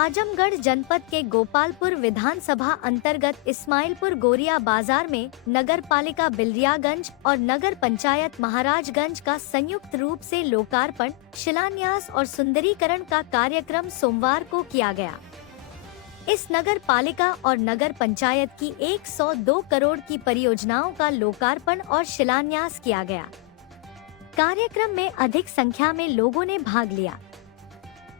आजमगढ़ जनपद के गोपालपुर विधानसभा अंतर्गत इस्माइलपुर गोरिया बाजार में नगर पालिका बिलरियागंज और नगर पंचायत महाराजगंज का संयुक्त रूप से लोकार्पण, शिलान्यास और सुंदरीकरण का कार्यक्रम सोमवार को किया गया। इस नगर पालिका और नगर पंचायत की 102 करोड़ की परियोजनाओं का लोकार्पण और शिलान्यास किया गया। कार्यक्रम में अधिक संख्या में लोगों ने भाग लिया।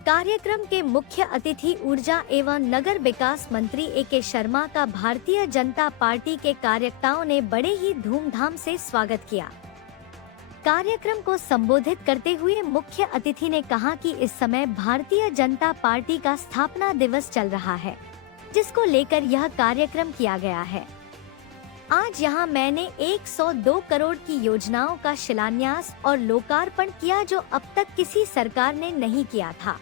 कार्यक्रम के मुख्य अतिथि ऊर्जा एवं नगर विकास मंत्री ए.के. शर्मा का भारतीय जनता पार्टी के कार्यकर्ताओं ने बड़े ही धूमधाम से स्वागत किया। कार्यक्रम को संबोधित करते हुए मुख्य अतिथि ने कहा कि इस समय भारतीय जनता पार्टी का स्थापना दिवस चल रहा है, जिसको लेकर यह कार्यक्रम किया गया है। आज यहाँ मैंने 102 करोड़ की योजनाओं का शिलान्यास और लोकार्पण किया, जो अब तक किसी सरकार ने नहीं किया था।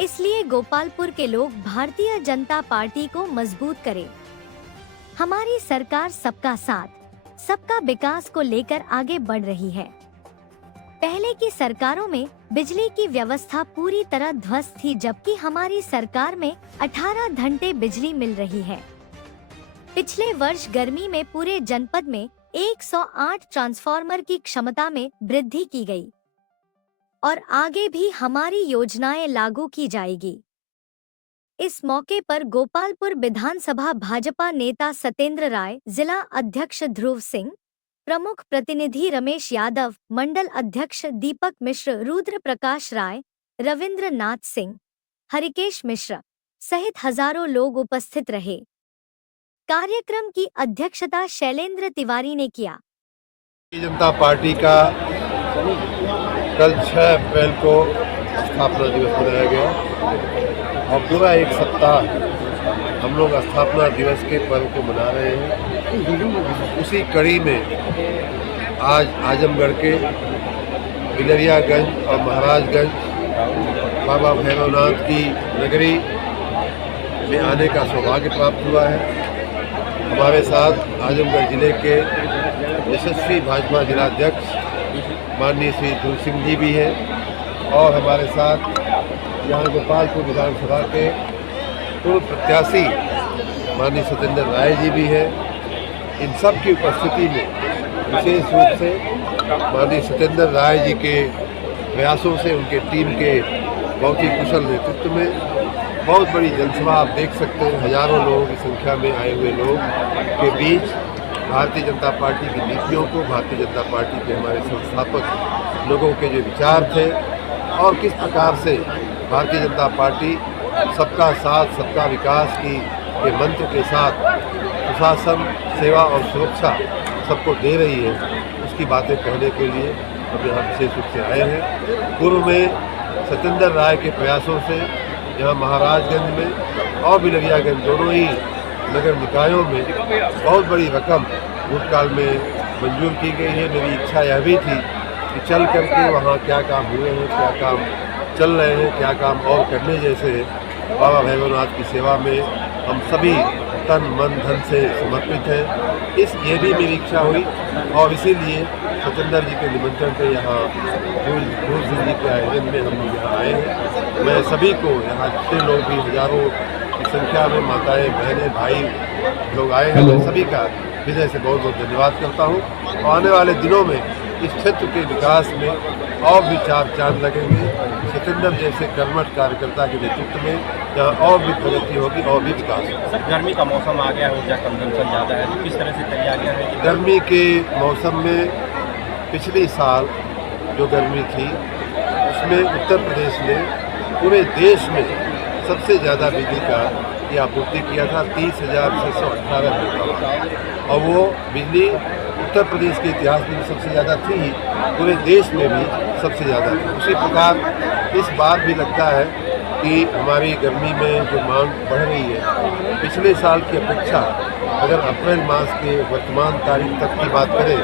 इसलिए गोपालपुर के लोग भारतीय जनता पार्टी को मजबूत करें। हमारी सरकार सबका साथ, सबका विकास को लेकर आगे बढ़ रही है। पहले की सरकारों में बिजली की व्यवस्था पूरी तरह ध्वस्त थी, जबकि हमारी सरकार में 18 घंटे बिजली मिल रही है। पिछले वर्ष गर्मी में पूरे जनपद में 108 ट्रांसफार्मर की क्षमता में वृद्धि की गई और आगे भी हमारी योजनाएं लागू की जाएगी। इस मौके पर गोपालपुर विधानसभा भाजपा नेता सत्येंद्र राय, जिला अध्यक्ष ध्रुव सिंह, प्रमुख प्रतिनिधि रमेश यादव, मंडल अध्यक्ष दीपक मिश्र, रुद्र प्रकाश राय, रविंद्र नाथ सिंह, हरिकेश मिश्र सहित हजारों लोग उपस्थित रहे। कार्यक्रम की अध्यक्षता शैलेंद्र तिवारी ने किया। जनता पार्टी का कल 6 अप्रैल को स्थापना दिवस मनाया गया और पूरा एक सप्ताह हम लोग स्थापना दिवस के पर्व को मना रहे हैं। उसी कड़ी में आज आजमगढ़ के बिलरियागंज और महाराजगंज बाबा भैरवनाथ की नगरी में आने का सौभाग्य प्राप्त हुआ है। हमारे साथ आजमगढ़ जिले के यशस्वी भाजपा जिलाध्यक्ष माननीय श्री ध्रुव सिंह जी भी हैं और हमारे साथ यहाँ गोपालपुर विधानसभा के पूर्व प्रत्याशी माननीय सत्येंद्र राय जी भी हैं। इन सब की उपस्थिति में विशेष रूप से माननीय सत्येंद्र राय जी के प्रयासों से, उनके टीम के बहुत ही कुशल नेतृत्व में बहुत बड़ी जनसभा आप देख सकते हैं। हजारों लोगों की संख्या में आए हुए लोग के बीच भारतीय जनता पार्टी की नीतियों को, भारतीय जनता पार्टी के हमारे संस्थापक लोगों के जो विचार थे और किस प्रकार से भारतीय जनता पार्टी सबका साथ सबका विकास की के मंत्र के साथ सुशासन, सेवा और सुरक्षा सबको दे रही है, उसकी बातें कहने के लिए हम यहाँ विशेष रूप से आए हैं। पूर्व में सत्येंद्र राय के प्रयासों से यहाँ महाराजगंज में और बिलरियागंज दोनों ही नगर निकायों में बहुत बड़ी रकम भूतकाल में मंजूर की गई है। मेरी इच्छा यह भी थी कि चल करके वहाँ क्या काम हुए हैं, क्या काम चल रहे हैं, क्या काम और करने जैसे हैं। बाबा भैरवनाथ की सेवा में हम सभी तन मन धन से समर्पित हैं। ये भी मेरी इच्छा हुई और इसीलिए सत्येंद्र जी के निमंत्रण पर यहाँ ध्रुव सिंह जी के आयोजन में हम लोग यहाँ आए हैं। मैं सभी को यहाँ जितने लोग भी हजारों की संख्या में माताएं, बहनें, भाई लोग आए हैं, मैं सभी का हृदय से बहुत बहुत धन्यवाद करता हूँ। और आने वाले दिनों में इस क्षेत्र के विकास में और भी चार चांद लगेंगे। सत्येंद्र जैसे कर्मठ कार्यकर्ता के नेतृत्व में यहाँ और भी प्रगति होगी और भी विकास होगा। सर, गर्मी का मौसम आ गया है, ऊर्जा कंजम्पशन ज़्यादा है, तो किस तरह से तैयारियाँ हैं? गर्मी के मौसम में पिछले साल जो गर्मी थी उसमें उत्तर प्रदेश ने पूरे देश में सबसे ज़्यादा बिजली का की आपूर्ति किया था, 30,618 मेगावाट, और वो बिजली उत्तर प्रदेश के इतिहास में भी सबसे ज़्यादा थी, पूरे देश में भी सबसे ज़्यादा थी। उसी प्रकार इस बार भी लगता है कि हमारी गर्मी में जो मांग बढ़ रही है, पिछले साल की अपेक्षा अगर अप्रैल मास के वर्तमान तारीख तक की बात करें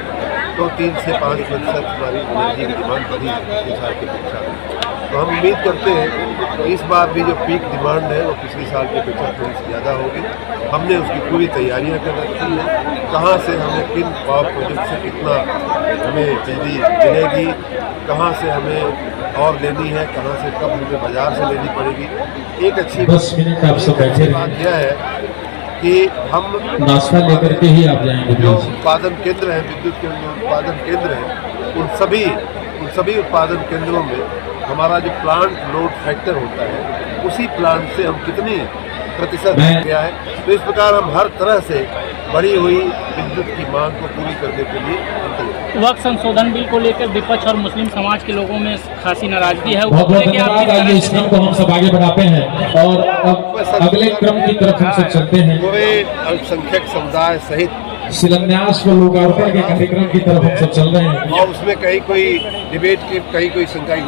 तो 3 से 5% हमारी एनर्जी की डिमांड बढ़ी है पिछले साल की अपेक्षा। तो हम उम्मीद करते हैं कि इस बार भी जो पीक डिमांड है वो पिछले साल की अपेक्षा थोड़ी सी ज़्यादा होगी। हमने उसकी पूरी तैयारियां कर रखी हैं, कहाँ से हमें किन पावर प्रोजेक्ट से कितना हमें बिजली मिलेगी, कहाँ से हमें और लेनी है, कहाँ से कब हमें बाजार से लेनी पड़ेगी। एक अच्छी 10 मिनट आप सब बैठे बात रहिए, यह है कि हम नाश्ता लेकर के ही आप जाएंगे जो प्लीज। उत्पादन केंद्र हैं, विद्युत के जो उत्पादन केंद्र हैं, उन सभी उत्पादन केंद्रों में हमारा जो प्लांट लोड फैक्टर होता है, उसी प्लांट से हम कितनी प्रतिशत मैं- गया है। तो इस प्रकार हम हर तरह से बढ़ी हुई विद्युत की मांग को पूरी करने के लिए अंतर्गत। वक्त संशोधन बिल को लेकर विपक्ष और मुस्लिम समाज के लोगों में खासी नाराजगी है। बहुत बहुत लेके आप धन्यवाद। किस तरह आइए इस से क्रम को हम सब आगे बढ़ाते हैं और अब अगले क्रम की तरफ हम सब चलते हैं। पूरे अल्पसंख्यक समुदाय सहित शिलान्यास व लोकार्पण के कार्यक्रम की तरफ हम सब चल रहे हैं। और उसमें कहीं कोई डिबेट की कहीं कोई शंका की